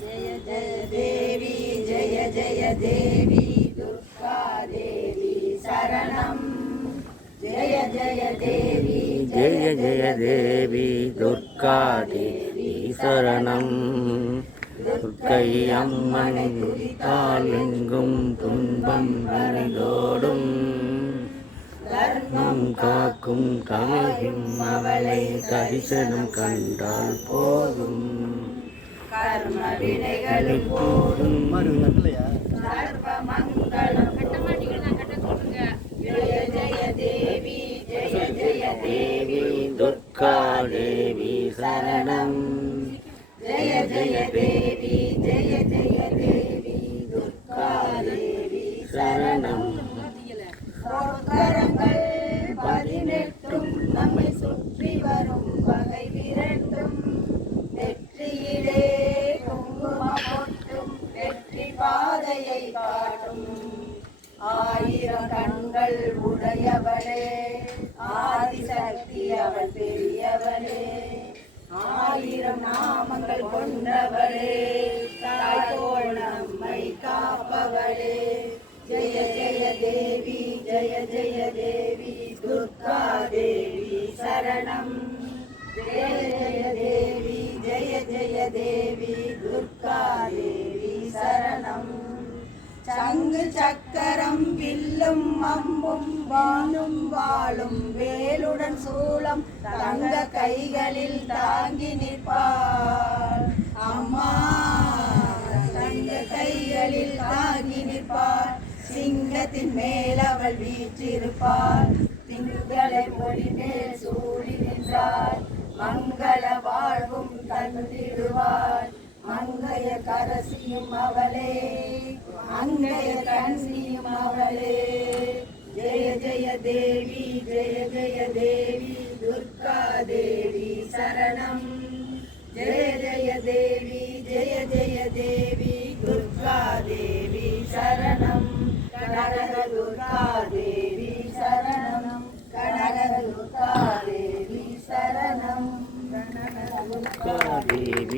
जय जय देवी जय जय देवी दुर्गा देवी शरणं जय जय देवी जय जय देवी दुर्गा देवी शरणं துர்க்கை அம்மனை குறித்தால் எங்கும் துன்பம் விரிதோடும் தர்மம் காக்கும் தமிழும் அவளை தரிசனம் கண்டால் போதும் கர்ம வினைகள் போதும் சர்வ மங்களம் ஜெய ஜெய தேவி ஜெய ஜெய தேவி துர்கா தேவி சரணம் जय जय देवी जय जय देवी दुर्गा देवी शरणं பொற்கரங்கள் 18 நம்மை சுற்றி வரும் பகை விரட்டும் வெற்றியிலே குங்குமம் பொட்டும் வெற்றி பாதையை காட்டும் ஆயிரம் கண்கள் உடையவளே ஆதிசக்தி அவள் பெரியவளே ஆயிரம் நாமங்கள் கொண்டவளே தாய் போல் நம்மை காப்பவளே ஜெய ஜெய தேவி ஜெய ஜெய தேவி துர்கா தேவி சரணம் ஜெய ஜெய தேவி ஜெய ஜெய தேவி துர்கா தேவி சரணம் சங்கு சக்கரம் வில்லும் அம்பும் வானும் வாளும் வேலுடன் சூளம் தங்க கைகளில் தாங்கி நிற்பாள் அம்மா தங்க கைகளில் தாங்கி நிற்பாள் சிங்கத்தின் மேல் அவள் வீற்றிருப்பாள் திங்களை பொடி மேல் சூடி நின்றாள் மங்கள வாழ்வும் தந்திடுவாள் மங்கைய கரசியும் அவளே அங்கைய கன்சியும் அவளே ஜெய ஜெய தேவி ஜெய ஜெய தேவி துர்கா தேவி சரணம் ஜெய ஜெய தேவி ஜெய ஜெய தேவி